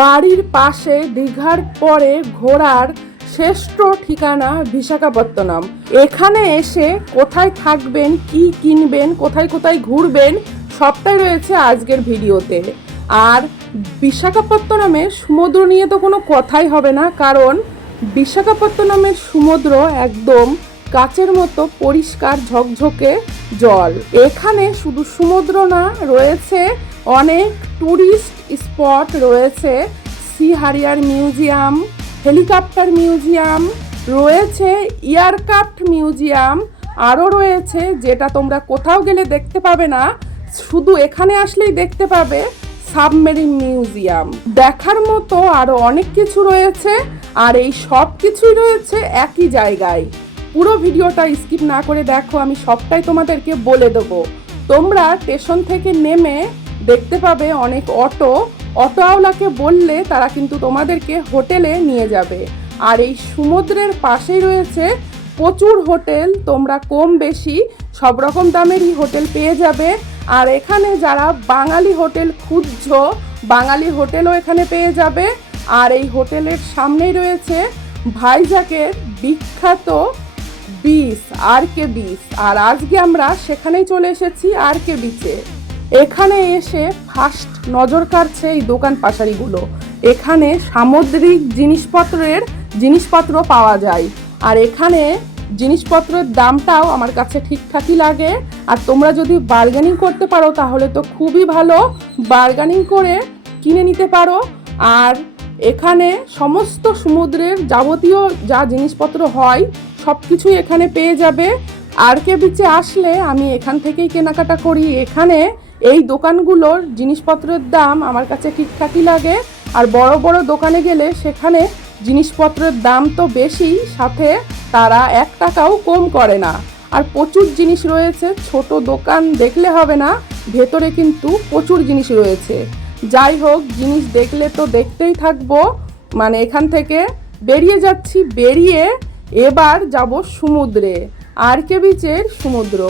বাড়ির পাশে দীঘার পরে ঘোরার শ্রেষ্ঠ ঠিকানা বিশাখাপত্তনম। এখানে এসে কোথায় থাকবেন, কি কিনবেন, কোথায় কোথায় ঘুরবেন সবটাই রয়েছে আজকের ভিডিওতে। আর বিশাখাপত্তনমের সমুদ্র নিয়ে তো কোনো কথাই হবে না, কারণ বিশাখাপত্তনমের সমুদ্র একদম কাচের মতো পরিষ্কার ঝকঝকে জল। এখানে শুধু সমুদ্র না, রয়েছে অনেক ট্যুরিস্ট স্পট, রয়েছে সি হারিয়ার মিউজিয়াম, হেলিকপ্টার মিউজিয়াম, রয়েছে এয়ারক্রাফট মিউজিয়াম, আরও রয়েছে যেটা তোমরা কোথাও গেলে দেখতে পাবে না, শুধু এখানে আসলেই দেখতে পাবে, সাবমেরিন মিউজিয়াম। দেখার মতো আরও অনেক কিছু রয়েছে, আর এই সব কিছুই রয়েছে একই জায়গায়। পুরো ভিডিওটা স্কিপ না করে দেখো, আমি সবটাই তোমাদেরকে বলে দেবো। তোমরা স্টেশন থেকে নেমে দেখতে পাবে অনেক অটোওয়ালাকে বললে তারা কিন্তু তোমাদেরকে হোটেলে নিয়ে যাবে। আর এই সমুদ্রের পাশেই রয়েছে প্রচুর হোটেল, তোমরা কম বেশি সব রকম দামেরই হোটেল পেয়ে যাবে। আর এখানে যারা বাঙালি হোটেল খুঁজছো, বাঙালি হোটেলও এখানে পেয়ে যাবে। আর এই হোটেলের সামনেই রয়েছে ভাইজ্যাকের বিখ্যাত বিচ, আর.কে বিচ। আর আজকে আমরা সেখানেই চলে এসেছি, আর.কে বিচে। এখানে এসে ফার্স্ট নজর কাড়ছে এই দোকান পাশারিগুলো। এখানে সামুদ্রিক জিনিসপত্র পাওয়া যায়। আর এখানে জিনিসপত্রের দামটাও আমার কাছে ঠিকঠাকই লাগে। আর তোমরা যদি বার্গেনিং করতে পারো তাহলে তো খুবই ভালো, বার্গেনিং করে কিনে নিতে পারো। আর এখানে সমস্ত সমুদ্রের যাবতীয় যা জিনিসপত্র হয় সব কিছুই এখানে পেয়ে যাবে। আর.কে বিচে আসলে আমি এখান থেকেই কেনাকাটা করি। এখানে এই দোকানগুলোর জিনিসপত্রের দাম আমার কাছে ঠিকঠাকই লাগে। আর বড় বড় দোকানে গেলে সেখানে জিনিসপত্রের দাম তো বেশি, সাথে তারা 1 টাকাও কম করে না। আর প্রচুর জিনিস রয়েছে, ছোট দোকান দেখলে হবে না, ভেতরে কিন্তু প্রচুর জিনিস রয়েছে। যাই হোক, জিনিস দেখলে তো দেখতেই থাকবো, মানে এখান থেকে বেরিয়ে যাচ্ছি, বেরিয়ে এবার যাব সমুদ্রে, আর.কে বিচের সমুদ্র।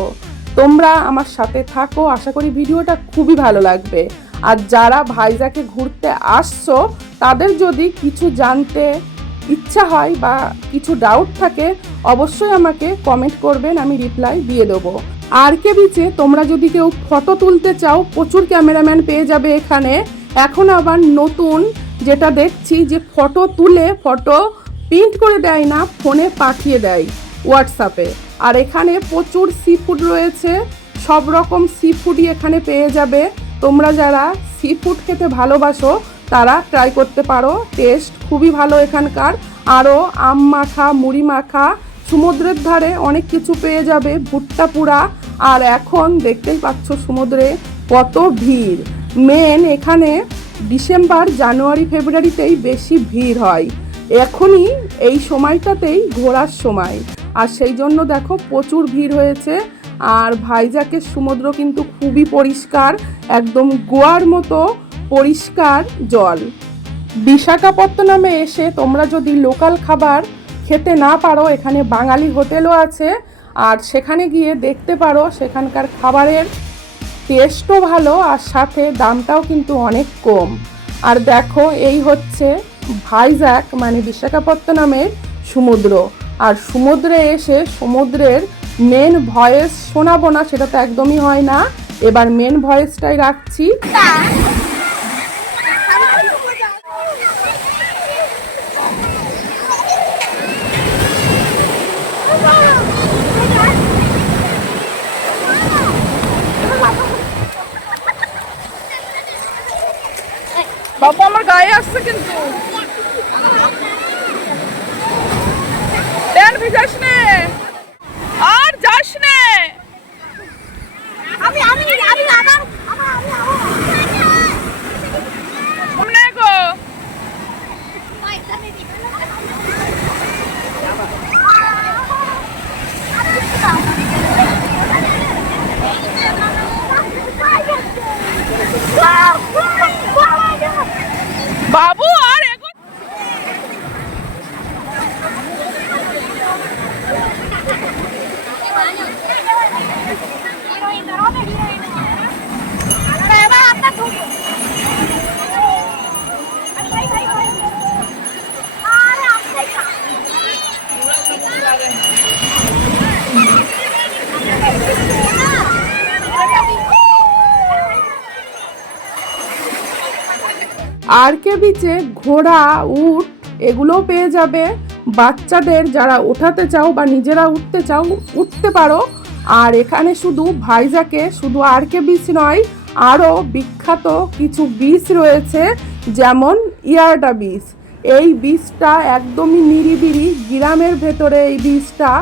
তোমরা আমার সাথে থাকো, আশা করি ভিডিওটা খুবই ভালো লাগবে। আর যারা ভাইজ্যাকে ঘুরতে আসছো তাদের যদি কিছু জানতে ইচ্ছা হয় বা কিছু ডাউট থাকে অবশ্যই আমাকে কমেন্ট করবেন, আমি রিপ্লাই দিয়ে দেবো। আর.কে বিচে তোমরা যদি কেউ ফটো তুলতে চাও প্রচুর ক্যামেরাম্যান পেয়ে যাবে এখানে। এখন আবার নতুন যেটা দেখছি যে ফটো তুলে ফটো প্রিন্ট করে দেয় না, ফোনে পাঠিয়ে দেয় হোয়াটসঅ্যাপে। আর এখানে প্রচুর সি ফুড রয়েছে, সব রকম সি ফুডই এখানে পেয়ে যাবে। তোমরা যারা সি ফুড খেতে ভালোবাসো তারা ট্রাই করতে পারো, টেস্ট খুবই ভালো এখানকার। আরও আম মাখা, মুড়ি মাখা, সমুদ্রের ধারে অনেক কিছু পেয়ে যাবে, ভুট্টা পুরা। আর এখন দেখতেই পাচ্ছ সমুদ্রে কত ভিড়। মেন এখানে ডিসেম্বর, জানুয়ারি, ফেব্রুয়ারিতেই বেশি ভিড় হয়। এখনই এই সময়টাতেই ঘোরার সময়, আর সেই জন্য দেখো প্রচুর ভিড় হয়েছে। আর ভাইজ্যাকের সমুদ্র কিন্তু খুবই পরিষ্কার, একদম গোয়ার মতো পরিষ্কার জল। বিশাখাপত্তনমে এসে তোমরা যদি লোকাল খাবার খেতে না পারো, এখানে বাঙালি হোটেলও আছে, আর সেখানে গিয়ে দেখতে পারো সেখানকার খাবারের টেস্টও ভালো, আর সাথে দামটাও কিন্তু অনেক কম। আর দেখো, এই হচ্ছে ভাইজ্যাক মানে বিশাখাপত্তনমের সমুদ্র। আর সমুদ্রে এসে সমুদ্রের মেন ভয়েস শোনাবো না, সেটা তো একদমই হয় না। এবার মেন ভয়েসটাই রাখছি। বাবা আমার গায়ে আসছে কিন্তু, ভিজাস নে আর যাস নে। আমি আমি আমি আবার সামনে গো। বাবু আর আরকে বিচে ঘোড়া, উট এগুলোও পেয়ে যাবে। বাচ্চাদের যারা ওঠাতে চাও বা নিজেরা উঠতে চাও উঠতে পারো। আর এখানে শুধু ভাইজ্যাকে শুধু আরকে বিচ নয়, আরও বিখ্যাত কিছু বিচ রয়েছে, যেমন ইয়ারডা বিচ। এই বিচটা একদমই নিরিবিলি, গ্রামের ভেতরে এই বিচটা।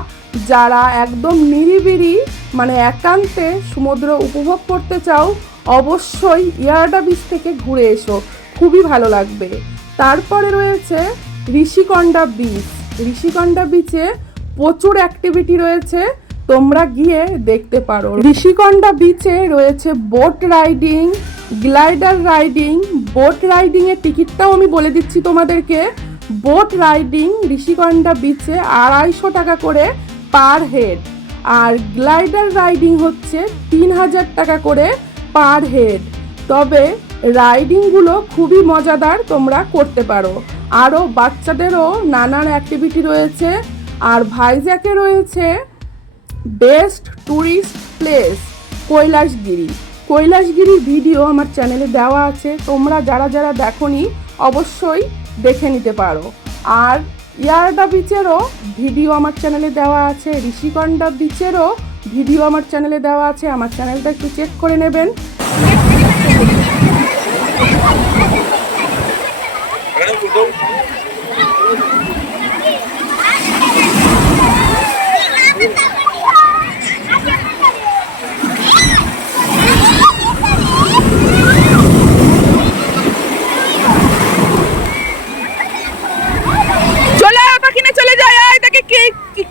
যারা একদম নিরিবিলি মানে একান্তে সমুদ্র উপভোগ করতে চাও অবশ্যই ইয়ারডা বিচ থেকে ঘুরে এসো, খুবই ভালো লাগবে। তারপরে রয়েছে ঋষিকন্ডা বিচ। ঋষিকন্ডা বিচে প্রচুর অ্যাক্টিভিটি রয়েছে, তোমরা গিয়ে দেখতে পারো। ঋষিকন্ডা বিচে রয়েছে boat riding, glider riding. Boat riding এর টিকিটটাও আমি বলে দিচ্ছি তোমাদেরকে। বোট রাইডিং ঋষিকন্ডা বিচে 250 টাকা করে পার হেড, আর গ্লাইডার রাইডিং হচ্ছে 3000 টাকা করে পার হেড। তবে রাইডিংগুলো খুবই মজাদার, তোমরা করতে পারো। আরও বাচ্চাদেরও নানান অ্যাক্টিভিটি রয়েছে। আর ভাইজ্যাকে রয়েছে বেস্ট ট্যুরিস্ট প্লেস কৈলাসগিরি। কৈলাসগিরির ভিডিও আমার চ্যানেলে দেওয়া আছে, তোমরা যারা যারা দেখোনি অবশ্যই দেখে নিতে পারো। আর ইয়ারডা বিচেরও ভিডিও আমার চ্যানেলে দেওয়া আছে, ঋষিকন্ডা বিচেরও ভিডিও আমার চ্যানেলে দেওয়া আছে, আমার চ্যানেলটা একটু চেক করে নেবেন।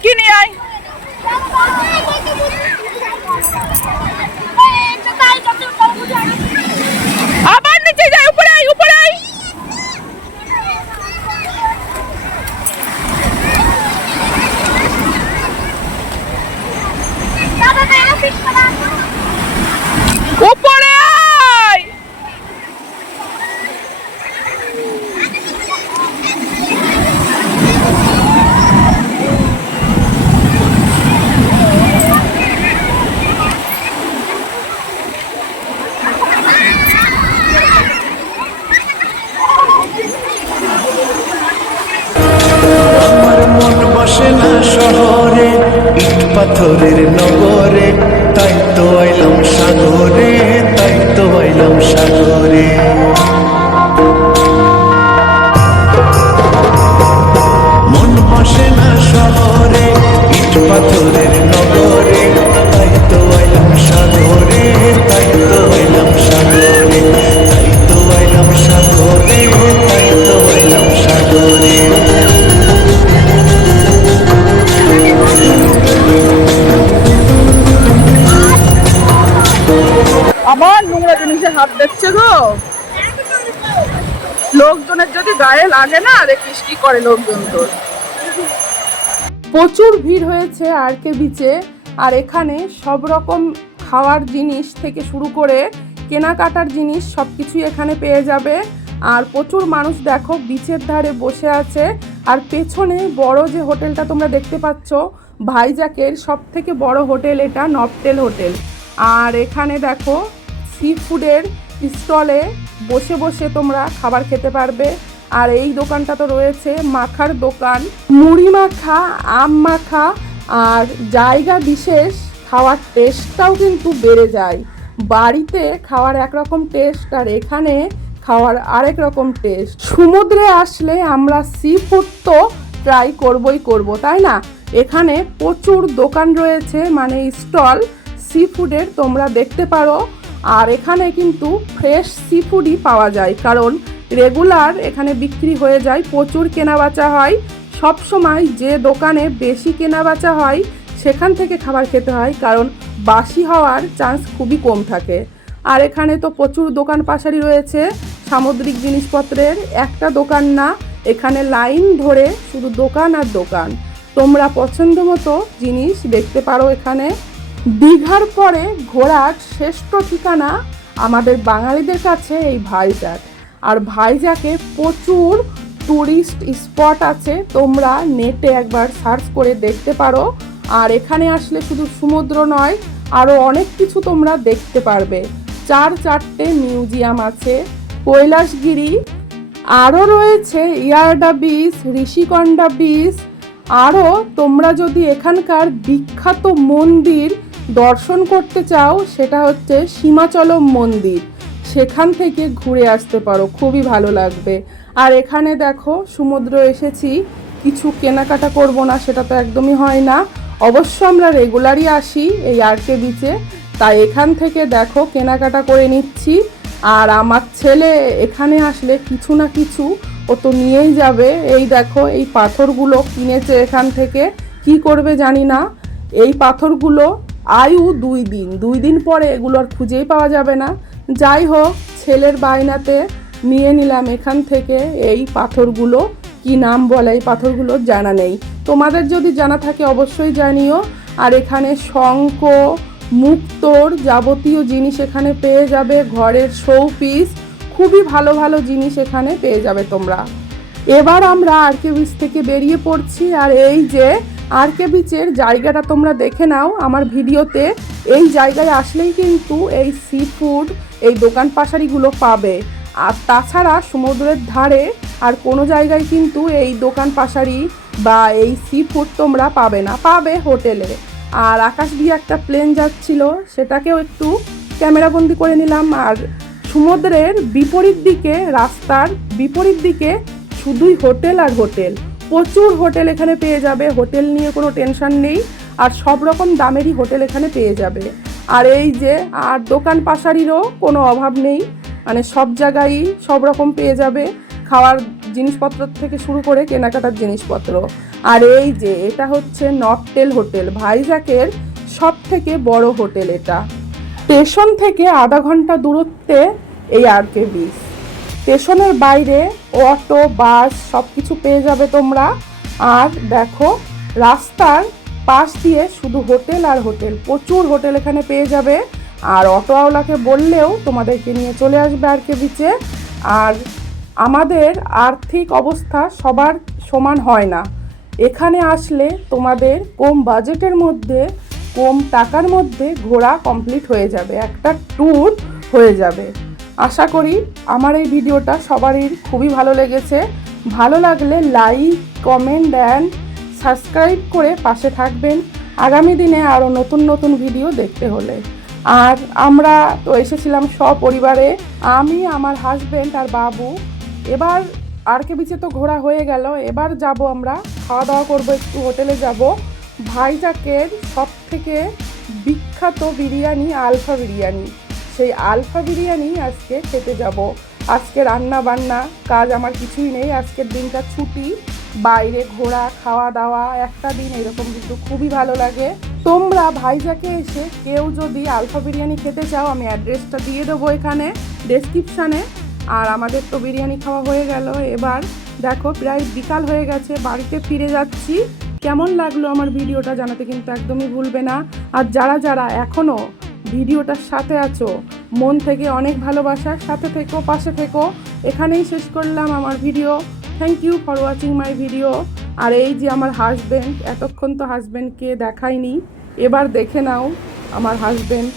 কিনে আয়। আবার নিচে যাই, উপরে আয়, উপরে আয়। উপরে আয়। শহরে ইট পাথরের নগরে, তাই তো আইলাম সাগরে, তাই তো আইলাম সাগরে। মন বসে না শহরে ইট পাথরের নগরে, তাই তো আইলাম সাগরে, তাই তো আইলাম সাগরে, তাই তো আইলাম সাগরে, তাই তো আইলাম সাগরে। আবার নোংরা জিনিসে হাত দিচ্ছে গো। লোকজনের যদি গায়ে লাগে না, দেখিস কি করে লোকজন তোর। প্রচুর ভিড় হয়েছে আরকে বিচে। আর এখানে সব রকম খাওয়ার জিনিস থেকে শুরু করে কেনাকাটার জিনিস সব কিছুই এখানে পেয়ে যাবে। আর প্রচুর মানুষ দেখো বিচের ধারে বসে আছে। আর পেছনে বড় যে হোটেলটা তোমরা দেখতে পাচ্ছ, ভাইজ্যাকের সব থেকে বড় হোটেল এটা, নভটেল হোটেল। আর এখানে দেখো সি ফুডের স্টলে বসে বসে তোমরা খাবার খেতে পারবে। আর এই দোকানটা তো রয়েছে মাখার দোকান, মুড়ি মাখা, আম মাখা। আর জায়গা বিশেষ খাওয়ার টেস্টটাও কিন্তু বেড়ে যায়। বাড়িতে খাওয়ার একরকম টেস্ট, আর এখানে খাওয়ার আরেক রকম টেস্ট। সমুদ্রে আসলে আমরা সি ফুড তো ট্রাই করবই করব, তাই না? এখানে প্রচুর দোকান রয়েছে, মানে স্টল সি ফুডের, তোমরা দেখতে পারো। আর এখানে কিন্তু ফ্রেশ সি ফুডই পাওয়া যায়, কারণ রেগুলার এখানে বিক্রি হয়ে যায়, প্রচুর কেনাবেচা হয়। সব সময় যে দোকানে বেশি কেনাবেচা হয় সেখান থেকে খাবার খেতে হয়, কারণ বাসি হওয়ার চান্স খুবই কম থাকে। আর এখানে তো প্রচুর দোকান পাশারি রয়েছে সামুদ্রিক জিনিসপত্রের, একটা দোকান না, এখানে লাইন ধরে শুধু দোকান আর দোকান। তোমরা পছন্দ মতো জিনিস দেখতে পারো এখানে। দীঘার পরে ঘোরার শ্রেষ্ঠ ঠিকানা আমাদের বাঙালিদের কাছে এই ভাইজ্যাক। আর ভাইজ্যাকে প্রচুর ট্যুরিস্ট স্পট আছে, তোমরা নেটে একবার সার্চ করে দেখতে পারো। আর এখানে আসলে শুধু সমুদ্র নয়, আরও অনেক কিছু তোমরা দেখতে পারবে। 4-4টে মিউজিয়াম আছে। কৈলাসগিরি আরও রয়েছে ইয়ারডা বিচ, ঋষিকন্ডা বিচ। আরও তোমরা যদি এখানকার বিখ্যাত মন্দির দর্শন করতে চাও, সেটা হচ্ছে সীমাচলম মন্দির, সেখান থেকে ঘুরে আসতে পারো, খুবই ভালো লাগবে। আর এখানে দেখো সমুদ্র এসেছি, কিছু কেনাকাটা করব না সেটা তো একদমই হয় না, অবশ্য আমরা রেগুলারই আসি এই আরকে বিচে, তাই এখান থেকে দেখো কেনাকাটা করে নিচ্ছি। আর আমার ছেলে এখানে আসলে কিছু না কিছু ও তো নিয়েই যাবে। এই দেখো এই পাথরগুলো কিনেছে এখান থেকে, কি করবে জানি না। এই পাথরগুলো আয়ু 2 দিন, 2 দিন পরে এগুলো আর খুঁজেই পাওয়া যাবে না। যাই হোক, ছেলের বায়নাতে নিয়ে নিলাম এখান থেকে এই পাথরগুলো। কি নাম বলে এই পাথরগুলো জানা নেই, তোমাদের যদি জানা থাকে অবশ্যই জানিও। আর এখানে শঙ্খ, মুক্তোর যাবতীয় জিনিস এখানে পেয়ে যাবে, ঘরের শোপিস, খুবই ভালো ভালো জিনিস এখানে পেয়ে যাবে তোমরা। এবার আমরা আরকে বিচ থেকে বেরিয়ে পড়ছি। আর এই যে আরকে বিচের জায়গাটা তোমরা দেখে নাও আমার ভিডিওতে। এই জায়গায় আসলেই কিন্তু এই সি ফুড, এই দোকান পাশারিগুলো পাবে। আর তাছাড়া সমুদ্রের ধারে আর কোনো জায়গায় কিন্তু এই দোকান পাশারি বা এই সি ফুড তোমরা পাবে না, পাবে হোটেলে। আর আকাশ দিয়ে একটা প্লেন যাচ্ছিল, সেটাকেও একটু ক্যামেরাবন্দি করে নিলাম। আর সমুদ্রের বিপরীত দিকে, রাস্তার বিপরীত দিকে শুধুই হোটেল আর হোটেল, প্রচুর হোটেল এখানে পেয়ে যাবে, হোটেল নিয়ে কোনো টেনশন নেই। আর সব রকম দামেরই হোটেল এখানে পেয়ে যাবে। আর এই যে আর দোকান পাশারিরও কোনো অভাব নেই, মানে সব জায়গায় সব রকম পেয়ে যাবে, খাওয়ার জিনিসপত্র থেকে শুরু করে কেনাকাটার জিনিসপত্র। আর এই যে এটা হচ্ছে নকটেল হোটেল, ভাইজ্যাকের সব থেকে বড় হোটেল এটা। স্টেশন থেকে আধা ঘন্টা দূরত্বে এই আরকে বিচ। স্টেশনের বাইরে অটো, বাস সব কিছু পেয়ে যাবে তোমরা। আর দেখো রাস্তার পাশ দিয়ে শুধু হোটেল আর হোটেল, প্রচুর হোটেল এখানে পেয়ে যাবে। আর অটোওয়ালাকে বললেও তোমাদেরকে নিয়ে চলে আসবে আরকে বিচে। আর আমাদের আর্থিক অবস্থা সবার সমান হয় না, এখানে আসলে তোমাদের কম বাজেটের মধ্যে, কম টাকার মধ্যে ঘোরা কমপ্লিট হয়ে যাবে, একটা ট্যুর হয়ে যাবে। আশা করি আমার এই ভিডিওটা সবারই খুবই ভালো লেগেছে। ভালো লাগলে লাইক, কমেন্ট অ্যান্ড সাবস্ক্রাইব করে পাশে থাকবেন আগামী দিনে আরও নতুন নতুন ভিডিও দেখতে হলে। আর আমরা তো এসেছিলাম সপরিবারে, আমি, আমার হাজব্যান্ড আর বাবু। এবার আরকে বিচে তো ঘোরা হয়ে গেল, এবার যাব আমরা খাওয়া দাওয়া করবো, একটু হোটেলে যাব। ভাইজ্যাকের সব থেকে বিখ্যাত বিরিয়ানি আলফা বিরিয়ানি, সেই আলফা বিরিয়ানি আজকে খেতে যাব। আজকে রান্না বান্না কাজ আমার কিছুই নেই, আজকের দিনটা ছুটি, বাইরে ঘোরা, খাওয়া দাওয়া একটা দিন, এরকম কিন্তু খুবই ভালো লাগে। তোমরা ভাইজ্যাকে এসে কেউ যদি আলফা বিরিয়ানি খেতে চাও, আমি অ্যাড্রেসটা দিয়ে দেবো এখানে ডেসক্রিপশানে। আর আমাদের তো বিরিয়ানি খাওয়া হয়ে গেল, এবার দেখো প্রায় বিকাল হয়ে গেছে, বাড়িতে ফিরে যাচ্ছি। কেমন লাগলো আমার ভিডিওটা জানাতে কিন্তু একদমই ভুলবে না। আর যারা যারা এখনও ভিডিওটার সাথে আছো, মন থেকে অনেক ভালোবাসার সাথে থেকো, পাশে থেকো। এখানেই শেষ করলাম আমার video. Thank you for watching my video. আর এই যে আমার হাজব্যান্ড, এতক্ষণ তো হাজব্যান্ডকে দেখাইনি, এবার দেখে নাও আমার হাজব্যান্ড।